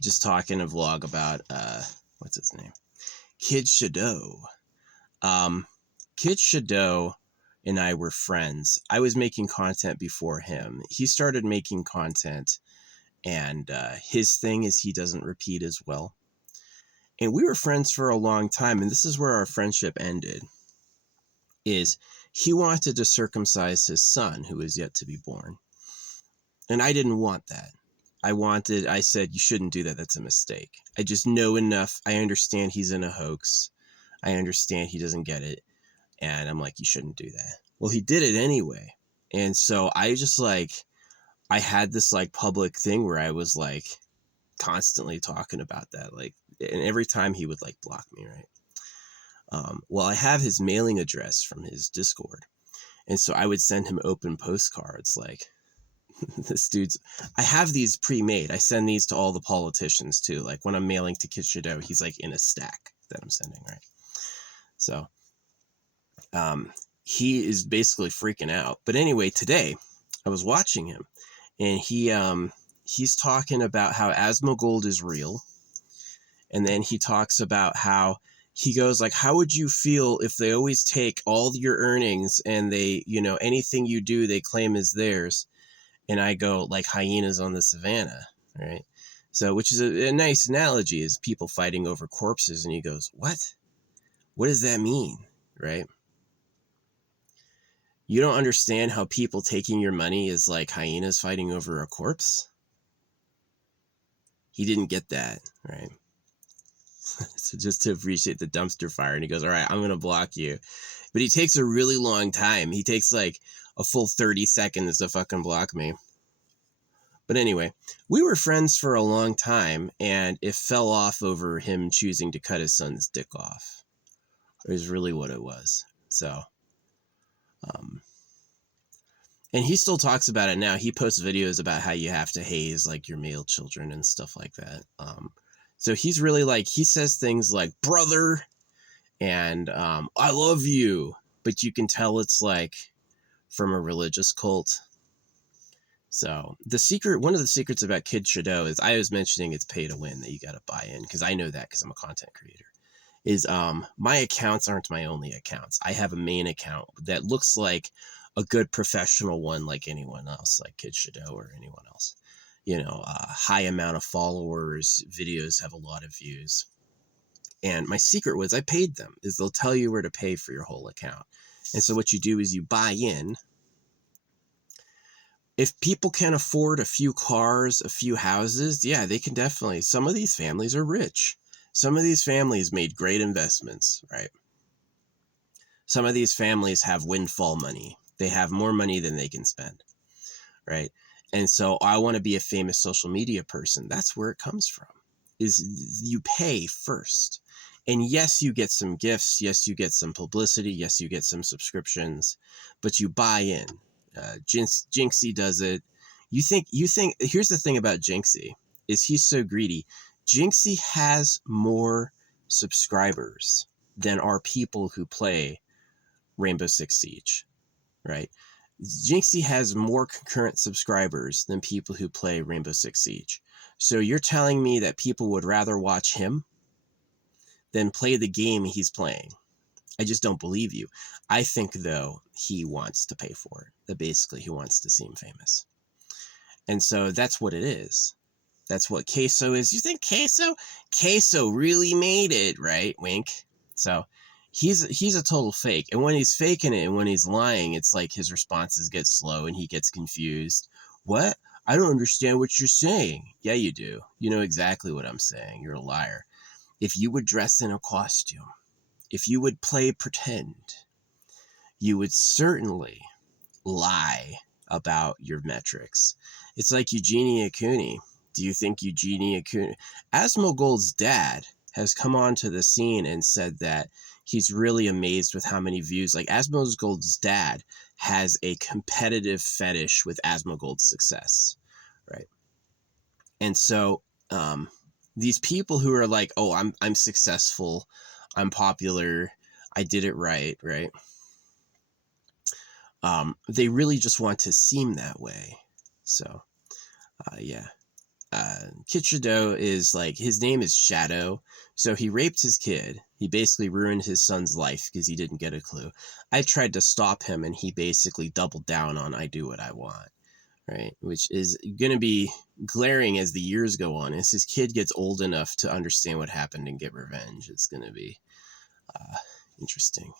just talking a vlog about, what's his name? Kid Shadoe. Kid Shadoe and I were friends. I was making content before him. He started making content, and his thing is he doesn't repeat as well. And we were friends for a long time, and this is where our friendship ended, is he wanted to circumcise his son, who is yet to be born. And I didn't want that. I said, you shouldn't do that. That's a mistake. I just know enough. I understand he's in a hoax. I understand he doesn't get it. And I'm like, you shouldn't do that. Well, he did it anyway. And so I just I had this public thing where I was constantly talking about that. And every time he would block me, right? Well, I have his mailing address from his Discord. And so I would send him open postcards this dude's, I have these pre-made. I send these to all the politicians too. Like when I'm mailing to Kid Shadoe, he's in a stack that I'm sending, right? So he is basically freaking out. But anyway, today I was watching him, and he's talking about how Asmongold is real. And then he talks about how he goes how would you feel if they always take all your earnings and they, anything you do, they claim is theirs. And I go like hyenas on the savannah, right? So, which is a nice analogy, is people fighting over corpses. And he goes, what? What does that mean, right? You don't understand how people taking your money is like hyenas fighting over a corpse? He didn't get that, right? So just to appreciate the dumpster fire. And he goes, all right, I'm going to block you. But he takes a really long time. He takes a full 30 seconds to fucking block me. But anyway, we were friends for a long time, and it fell off over him choosing to cut his son's dick off. It was really what it was. So, and he still talks about it now. He posts videos about how you have to haze your male children and stuff like that. So he's really he says things like brother and I love you, but you can tell it's from a religious cult. So one of the secrets about Kid Shadoe is, I was mentioning it's pay to win, that you got to buy in, because I know that because I'm a content creator, is my accounts aren't my only accounts. I have a main account that looks like a good professional one, like anyone else, like Kid Shadoe or anyone else. High amount of followers, videos have a lot of views. And my secret was I paid them, is they'll tell you where to pay for your whole account. And so what you do is you buy in. If people can afford a few cars, a few houses, yeah, they can definitely. Some of these families are rich. Some of these families made great investments, right? Some of these families have windfall money. They have more money than they can spend, right? And so I want to be a famous social media person. That's where it comes from, is you pay first. And yes, you get some gifts. Yes, you get some publicity. Yes, you get some subscriptions, but you buy in. Jinxie does it. You think, here's the thing about Jinxie, is he's so greedy. Jinxie has more subscribers than are people who play Rainbow Six Siege, right? Jinxie has more concurrent subscribers than people who play Rainbow Six Siege. So you're telling me that people would rather watch him than play the game he's playing? I just don't believe you. I think, though, he wants to pay for it. That basically he wants to seem famous. And so that's what it is. That's what Queso is. You think Queso really made it, right? Wink. So he's a total fake. And when he's faking it and when he's lying, it's like his responses get slow and he gets confused. What? I don't understand what you're saying. Yeah, you do. You know exactly what I'm saying. You're a liar. If you would dress in a costume, if you would play pretend, you would certainly lie about your metrics. It's like Eugenia Cooney. Do you think Eugenia Cooney... Asmongold's dad has come onto the scene and said that he's really amazed with how many views. Asmongold's dad has a competitive fetish with Asmongold's success, right? And so these people who are like, oh, I'm successful, I'm popular, I did it right? They really just want to seem that way. So, yeah. Kid Shadoe is like, his name is Shadow. So he raped his kid. He basically ruined his son's life because he didn't get a clue. I tried to stop him, and he basically doubled down on I do what I want, right? Which is going to be glaring as the years go on. As his kid gets old enough to understand what happened and get revenge, it's going to be interesting,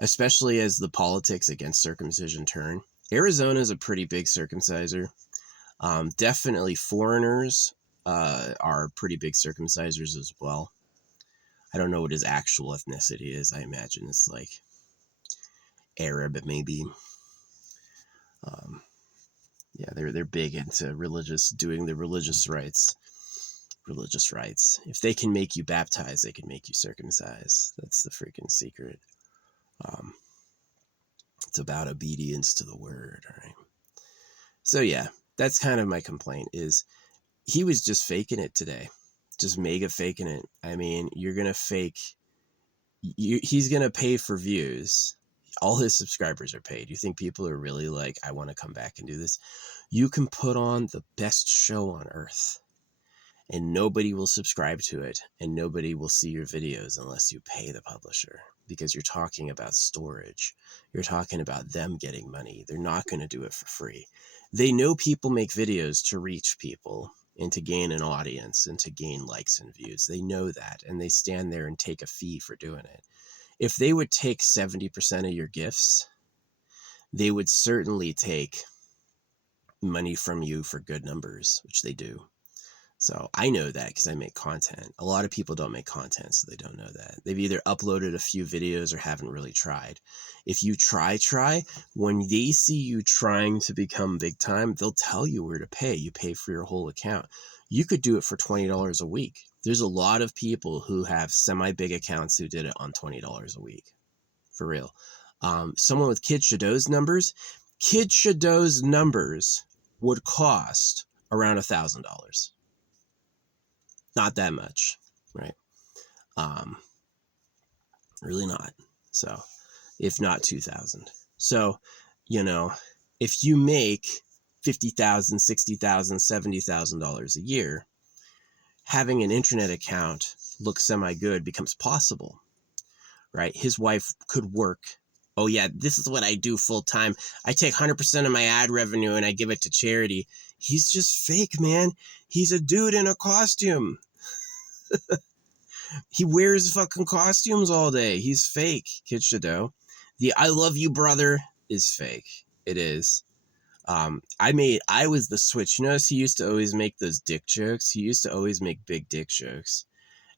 especially as the politics against circumcision turn. Arizona is a pretty big circumciser. Definitely foreigners are pretty big circumcisers as well. I don't know what his actual ethnicity is. I imagine it's like Arab, maybe. Yeah, they're big into doing the religious rites. Religious rites. If they can make you baptized, they can make you circumcised. That's the freaking secret. It's about obedience to the word, all right? So yeah, that's kind of my complaint is he was just faking it today. Just mega faking it. I mean, you're going to fake, he's going to pay for views. All his subscribers are paid. You think people are really like, I want to come back and do this? You can put on the best show on earth and nobody will subscribe to it and nobody will see your videos unless you pay the publisher, because you're talking about storage. You're talking about them getting money. They're not going to do it for free. They know people make videos to reach people and to gain an audience and to gain likes and views. They know that, and they stand there and take a fee for doing it. If they would take 70% of your gifts, they would certainly take money from you for good numbers, which they do. So I know that because I make content. A lot of people don't make content, so they don't know that. They've either uploaded a few videos or haven't really tried. If you try, when they see you trying to become big time, they'll tell you where to pay. You pay for your whole account. You could do it for $20 a week. There's a lot of people who have semi-big accounts who did it on $20 a week. For real. Someone with Kid Shadoe's numbers would cost around $1,000. Not that much, right? Really not. So, if not 2,000. So, if you make $50,000, $60,000, $70,000 a year, having an internet account look semi-good becomes possible, right? His wife could work. Oh yeah, this is what I do full time. I take 100% of my ad revenue and I give it to charity. He's just fake, man. He's a dude in a costume. He wears fucking costumes all day. He's fake, Kid Shadoe. The I love you, brother is fake. It is. I was the switch. You notice he used to always make those dick jokes? He used to always make big dick jokes.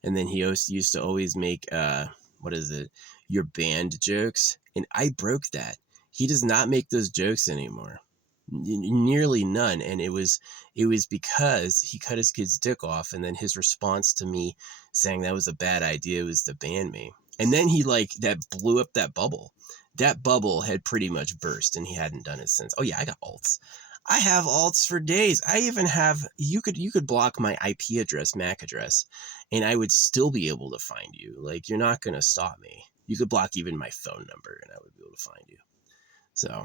And then he used to always make, your band jokes. And I broke that. He does not make those jokes anymore. Nearly none. And it was because he cut his kid's dick off, and then his response to me saying that was a bad idea was to ban me. And then he that blew up that bubble. That bubble had pretty much burst, and he hadn't done it since. Oh yeah, I got alts. I have alts for days. I even have, you could block my IP address, MAC address, and I would still be able to find you. Like, you're not going to stop me. You could block even my phone number and I would be able to find you. So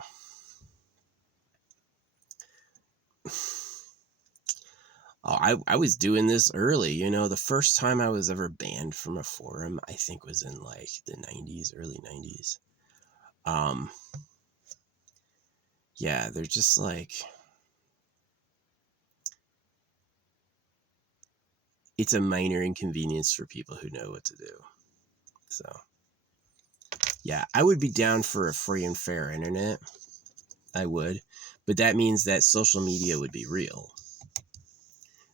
I was doing this early. The first time I was ever banned from a forum, I think was in like the 90s, early 90s. Yeah, they're just like, it's a minor inconvenience for people who know what to do. So yeah, I would be down for a free and fair internet. I would, but that means that social media would be real.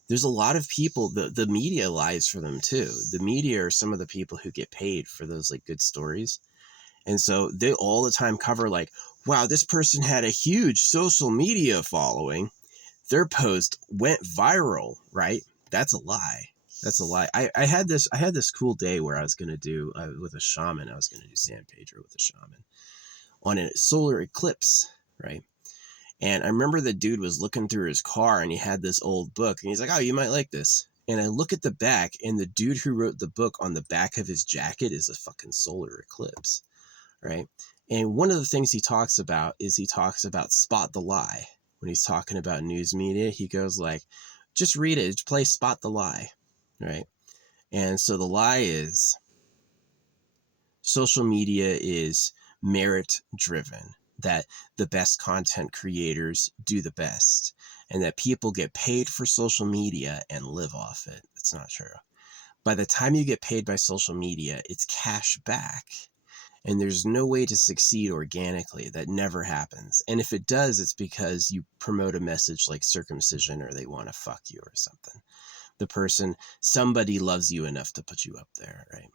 There's a lot of people, the media lies for them too. The media are some of the people who get paid for those like good stories. And so they all the time cover like, wow, this person had a huge social media following. Their post went viral, right? That's a lie. That's a lie. I had this cool day where I was going to do with a shaman. I was going to do San Pedro with a shaman on a solar eclipse, right? And I remember the dude was looking through his car and he had this old book and he's like, oh, you might like this. And I look at the back and the dude who wrote the book on the back of his jacket is a fucking solar eclipse, right? And one of the things he talks about spot the lie. When he's talking about news media, he goes like, Just read it. Play Spot the Lie, right? And so the lie is social media is merit driven, that the best content creators do the best, and that people get paid for social media and live off it. It's not true. By the time you get paid by social media, it's cash back. And there's no way to succeed organically. That never happens. And if it does, it's because you promote a message like circumcision, or they want to fuck you or something. Somebody loves you enough to put you up there, right?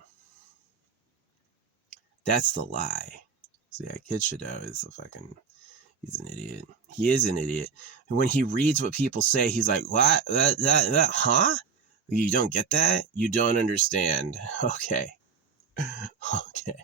That's the lie. So yeah, Kid Shadoe is he's an idiot. He is an idiot. And when he reads what people say, he's like, what? That, huh? You don't get that? You don't understand. Okay. Okay.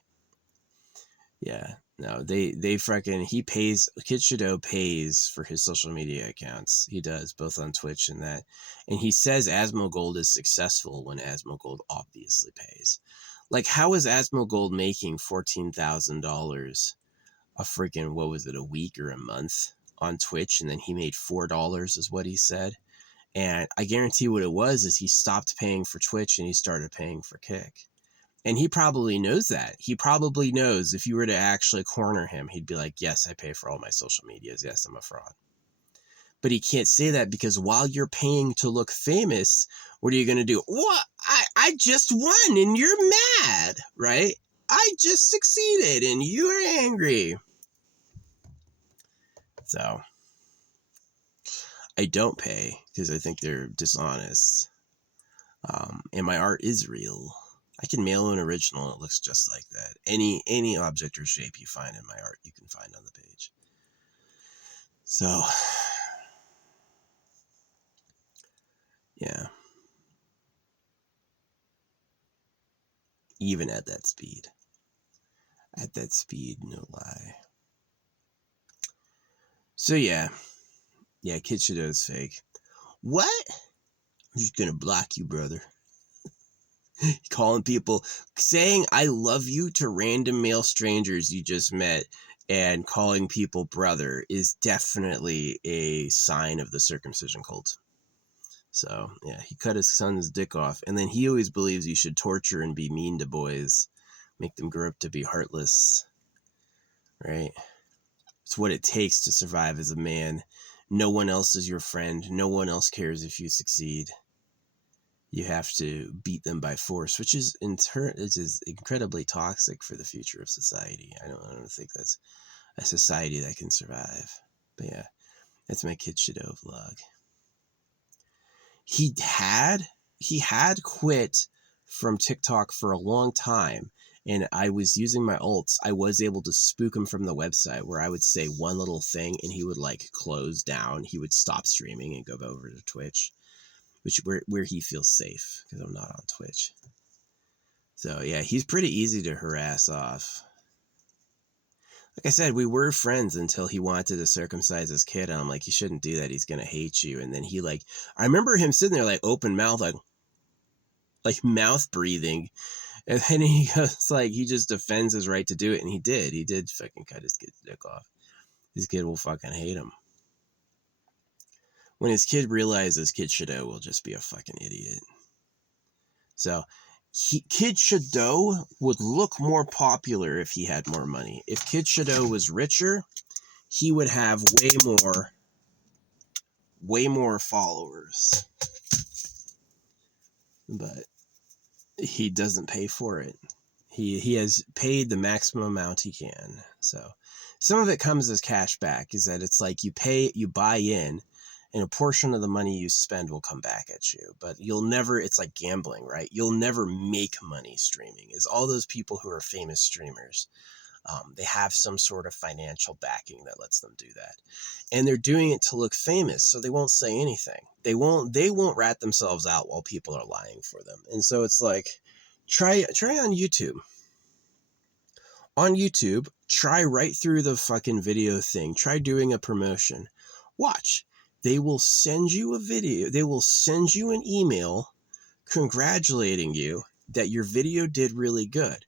Yeah. No, Kid Shadoe pays for his social media accounts. He does, both on Twitch and that. And he says Asmongold is successful when Asmongold obviously pays. Like, how is Asmongold making $14,000 a week or a month on Twitch, and then he made $4 is what he said. And I guarantee what it was is he stopped paying for Twitch and he started paying for Kick. And he probably knows that. He probably knows if you were to actually corner him, he'd be like, yes, I pay for all my social medias. Yes, I'm a fraud. But he can't say that because while you're paying to look famous, what are you going to do? What? I just won and you're mad, right? I just succeeded and you're angry. So I don't pay because I think they're dishonest. And my art is real. I can mail an original. It looks just like that. Any object or shape you find in my art, you can find on the page. So, yeah. Even at that speed. At that speed, no lie. So, yeah. Yeah, Kid Shadoe's fake. What? I'm just gonna block you, brother. Calling people, saying I love you to random male strangers you just met and calling people brother is definitely a sign of the circumcision cult. So, yeah, he cut his son's dick off. And then he always believes you should torture and be mean to boys, make them grow up to be heartless, right? It's what it takes to survive as a man. No one else is your friend. No one else cares if you succeed. You have to beat them by force, which is incredibly toxic for the future of society. I don't think that's a society that can survive. But yeah, that's my Kid Shadoe vlog. He had quit from TikTok for a long time, and I was using my ults. I was able to spook him from the website where I would say one little thing and he would like close down. He would stop streaming and go over to Twitch, where he feels safe because I'm not on Twitch. So yeah, he's pretty easy to harass off. Like I said, we were friends until he wanted to circumcise his kid. And I'm like, you shouldn't do that. He's going to hate you. And then I remember him sitting there like open mouth, like mouth breathing. And then he goes like, he just defends his right to do it. And he did fucking cut his kid's dick off. His kid will fucking hate him. When his kid realizes Kid Shadoe will just be a fucking idiot. So Kid Shadoe would look more popular if he had more money. If Kid Shadoe was richer, he would have way more followers. But he doesn't pay for it. He has paid the maximum amount he can. So some of it comes as cash back, is that it's like you buy in, and a portion of the money you spend will come back at you. But it's like gambling, right? You'll never make money streaming. Is all those people who are famous streamers, they have some sort of financial backing that lets them do that. And they're doing it to look famous, so they won't say anything. They won't rat themselves out while people are lying for them. And so it's like, try on YouTube. On YouTube, try right through the fucking video thing. Try doing a promotion. Watch. They will send you a video. They will send you an email congratulating you that your video did really good.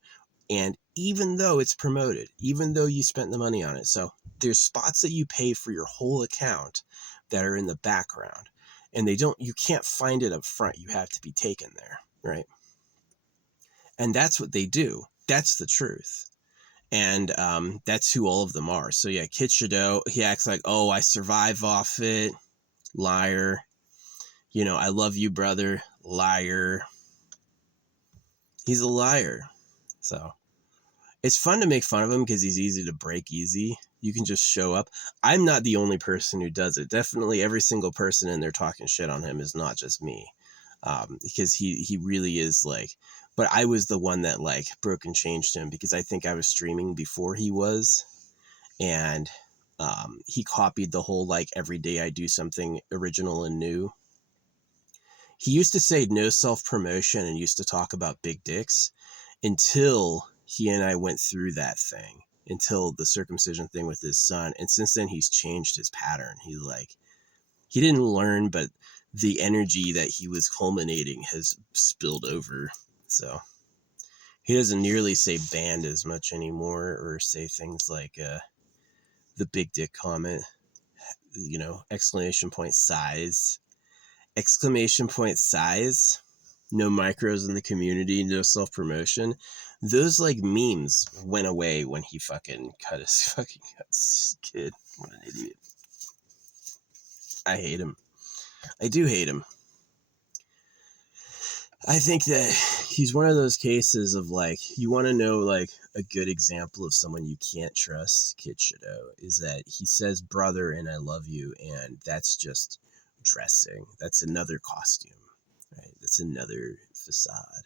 And even though it's promoted, even though you spent the money on it, so there's spots that you pay for your whole account that are in the background. and you can't find it up front. You have to be taken there, right? And that's what they do. That's the truth. And that's who all of them are. So yeah, Kid Shadoe, he acts like, oh, I survive off it. Liar. You know, I love you, brother. Liar. He's a liar. So it's fun to make fun of him because he's easy to break easy. You can just show up. I'm not the only person who does it. Definitely every single person in there talking shit on him is not just me. Because he really is like, but I was the one that like broke and changed him because I think I was streaming before he was. And he copied the whole like every day I do something original and new. He used to say no self-promotion and used to talk about big dicks until he and I went through that thing, until the circumcision thing with his son. And since then he's changed his pattern. He didn't learn, but the energy that he was culminating has spilled over. So he doesn't nearly say banned as much anymore, or say things like the big dick comment, you know, exclamation point size, no micros in the community, no self-promotion. Those like memes went away when he fucking cut his kid. What an idiot. I hate him. I do hate him. I think that he's one of those cases of like, you want to know like a good example of someone you can't trust, Kid Shadoe, is that he says brother and I love you, and that's just dressing. That's another costume, right? That's another facade.